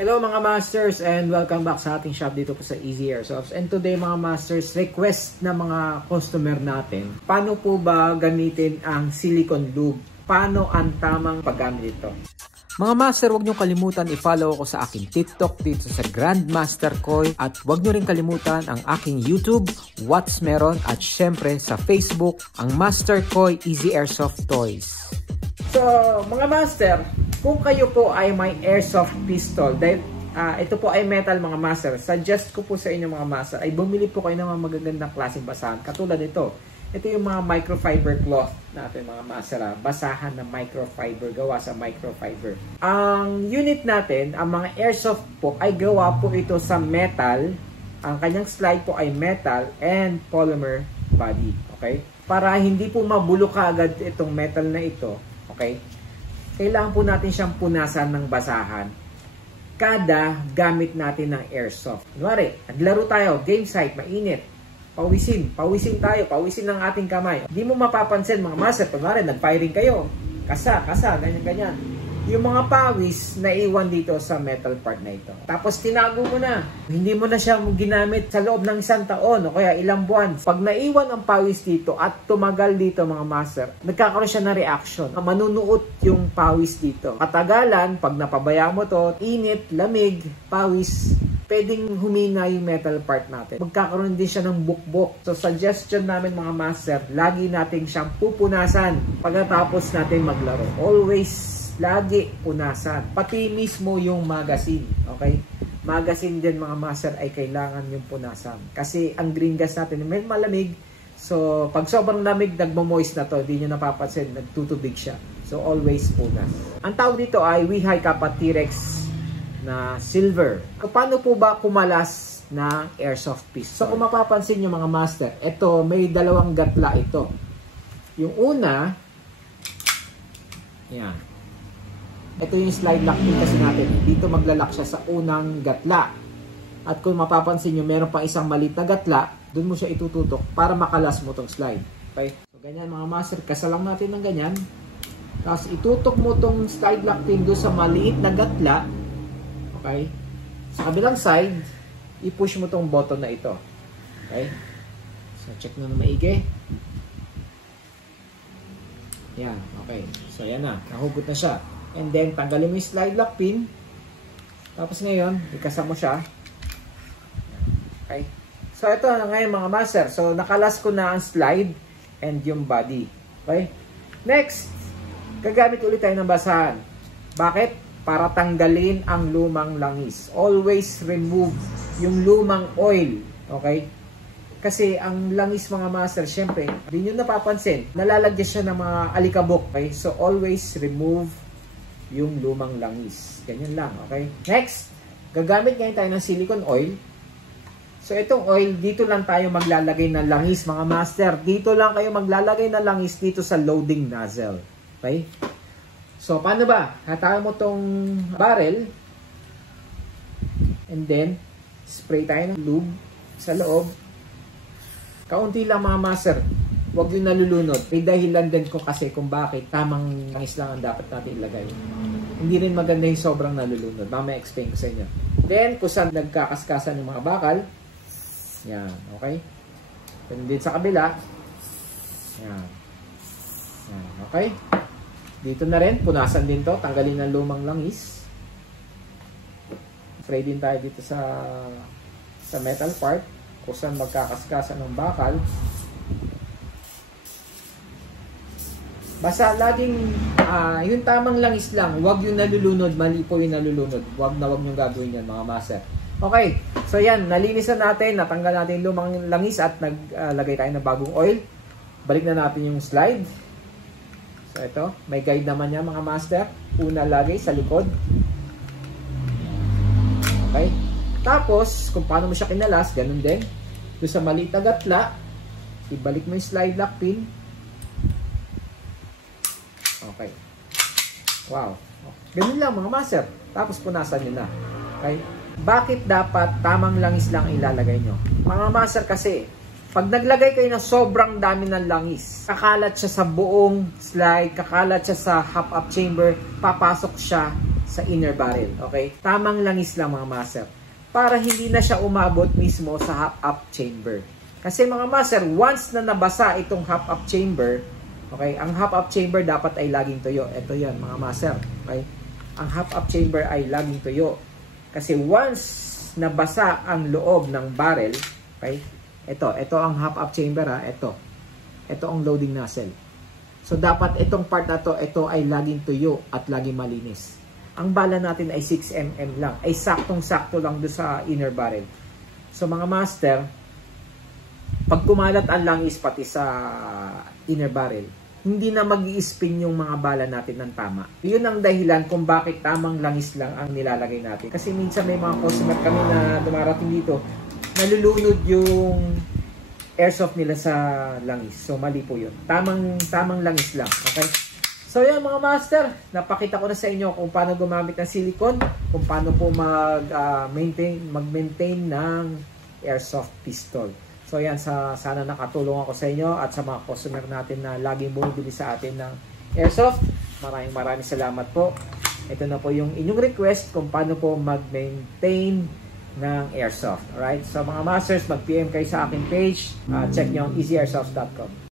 Hello mga masters and welcome back sa ating shop dito po sa Easy Airsofts. And today mga masters, request na mga customer natin. Paano po ba gamitin ang silicone lube? Paano ang tamang paggamit ito? Mga master, huwag nyo kalimutan i-follow ako sa aking TikTok dito sa Grandmaster Koy. At huwag nyo rin kalimutan ang aking YouTube, What's Meron, at syempre sa Facebook, ang Master Koy Easy Airsoft Toys. So mga master, kung kayo po ay may airsoft pistol, dahil ito po ay metal mga master, suggest ko po sa inyo mga master ay bumili po kayo ng mga magagandang klaseng basahan. Katulad nito, ito yung mga microfiber cloth natin mga master, basahan na microfiber, gawa sa microfiber. Ang unit natin, ang mga airsoft po ay gawa po ito sa metal. Ang kanyang slide po ay metal and polymer body. Okay? Para hindi po mabulok agad itong metal na ito. Okay? Kailangan po natin siyang punasan ng basahan kada gamit natin ng airsoft. Kunwari, naglaro tayo, game site, mainit, pawisin tayo, pawisin ng ating kamay. Hindi mo mapapansin mga master, kunwari, nag-firing kayo, kasa, ganyan. Yung mga pawis na iwan dito sa metal part na ito. Tapos tinago mo na. Hindi mo na siya ginamit sa loob ng 1 taon o kaya ilang buwan. Pag naiwan ang pawis dito at tumagal dito mga master, nagkakaroon siya ng reaction. Manunuot yung pawis dito. Katagalan, pag napabayaan mo to, init, lamig, pawis, pwedeng humina yung metal part natin. Magkakaroon din siya ng bukbok. So suggestion namin mga master, lagi nating siyang pupunasan pagkatapos natin maglaro. Always lagi punasan. Pati mismo yung magazine. Okay? Magazine din mga master ay kailangan yung punasan. Kasi ang green gas natin may malamig. So pag sobrang lamig, nagmo-moist na to. Hindi nyo napapansin. Nagtutubig siya. So always punas. Ang tawag dito ay Weehai Kappa T-Rex na silver. Paano po ba kumalas na airsoft pistol? So kung mapapansin nyo mga master, ito may dalawang gatla ito. Yung una, yan. Ito yung slide lock din kasi natin. Dito maglalak siya sa unang gatla. At kung mapapansin nyo, meron pang isang maliit na gatla, dun mo siya itututok para makalas mo tong slide. Okay? So ganyan mga master, kasalang natin ng ganyan. Tapos itutok mo tong slide lock pin doon sa maliit na gatla. Okay? Sa kabilang side, i-push mo tong button na ito. Okay? So, check na maigi. Yan. Okay. So, yan na. Nahugot na siya. And then, tanggalin mo yung slide lock pin. Tapos ngayon, ikasa mo siya. Okay? So, ito na ngayon mga master. So, nakalas ko na ang slide and yung body. Okay? Next, gagamit ulit tayo ng basahan. Bakit? Para tanggalin ang lumang langis. Always remove yung lumang oil. Okay? Kasi ang langis mga master, syempre, hindi nyo napapansin. Nalalagyan siya ng mga alikabok. Okay? So, always remove yung lumang langis. Ganyan lang. Okay? Next, gagamit ngayon tayo ng silicone oil. So, itong oil, dito lang tayo maglalagay ng langis mga master. Dito lang kayo maglalagay ng langis dito sa loading nozzle. Okay? So, paano ba? Hatakan mo tong barrel and then spray tayo ng lube sa loob. Kaunti lang mga master. Huwag yung nalulunod. May dahilan din ko kasi kung bakit tamang langis lang ang dapat natin ilagay. Hindi rin maganda yung sobrang nalulunod. Mamaya explain ko sa inyo. Then, kung saan nagkakaskasan yung mga bakal. Yan. Okay? Then, din sa kabila. Yan. Yan. Okay? Dito na rin, punasan din to, tanggalin ng lumang langis. Spray din tayo dito sa metal part, kung saan magkakaskasan ng bakal. Basta laging, yung tamang langis lang, huwag yung nalulunod, mali po yung nalulunod. Huwag nyo gagawin yan mga master. Okay, so yan, nalinisan natin, natanggal natin yung lumang langis at naglagay tayo ng bagong oil. Balik na natin yung slide. So ito, may guide naman yan mga master. Una lagay sa likod. Okay. Tapos, kung paano mo siya kinalas, ganun din. Doon sa maliit na gatla, ibalik mo yung slide lock pin. Okay. Wow. Ganun lang mga master. Tapos punasan nyo na. Okay. Bakit dapat tamang langis lang ilalagay nyo? Mga master kasi, pag naglagay kayo ng sobrang dami ng langis, kakalat siya sa buong slide, kakalat siya sa half-up chamber, papasok siya sa inner barrel. Okay? Tamang langis lang mga master. Para hindi na siya umabot mismo sa half-up chamber. Kasi mga master, once na nabasa itong half-up chamber, okay, ang half-up chamber dapat ay laging tuyo. Ito yan mga master. Okay? Ang half-up chamber ay laging tuyo. Kasi once nabasa ang loob ng barrel, okay, ito ang half-up chamber ha, ito ang loading nozzle. So dapat itong part na to, ito ay laging tuyo at laging malinis. Ang bala natin ay 6 mm lang, ay saktong-sakto lang doon sa inner barrel. So mga master, pag kumalat ang langis pati sa inner barrel, hindi na mag-i-spin yung mga bala natin ng tama. Yun ang dahilan kung bakit tamang langis lang ang nilalagay natin. Kasi minsan may mga customer kami na dumarating dito, nalulunod yung airsoft nila sa langis. So mali po yun. Tamang langis lang. Okay? So yan mga master, napakita ko na sa inyo kung paano gumamit ng silicone, kung paano po mag-maintain ng airsoft pistol. So yan, sana nakatulong ako sa inyo at sa mga customer natin na laging bumibili sa atin ng airsoft. Maraming salamat po. Ito na po yung inyong request kung paano po mag-maintain ng airsoft. Alright? So mga masters, mag-PM kayo sa aking page. Check nyo ang easyairsoft.com.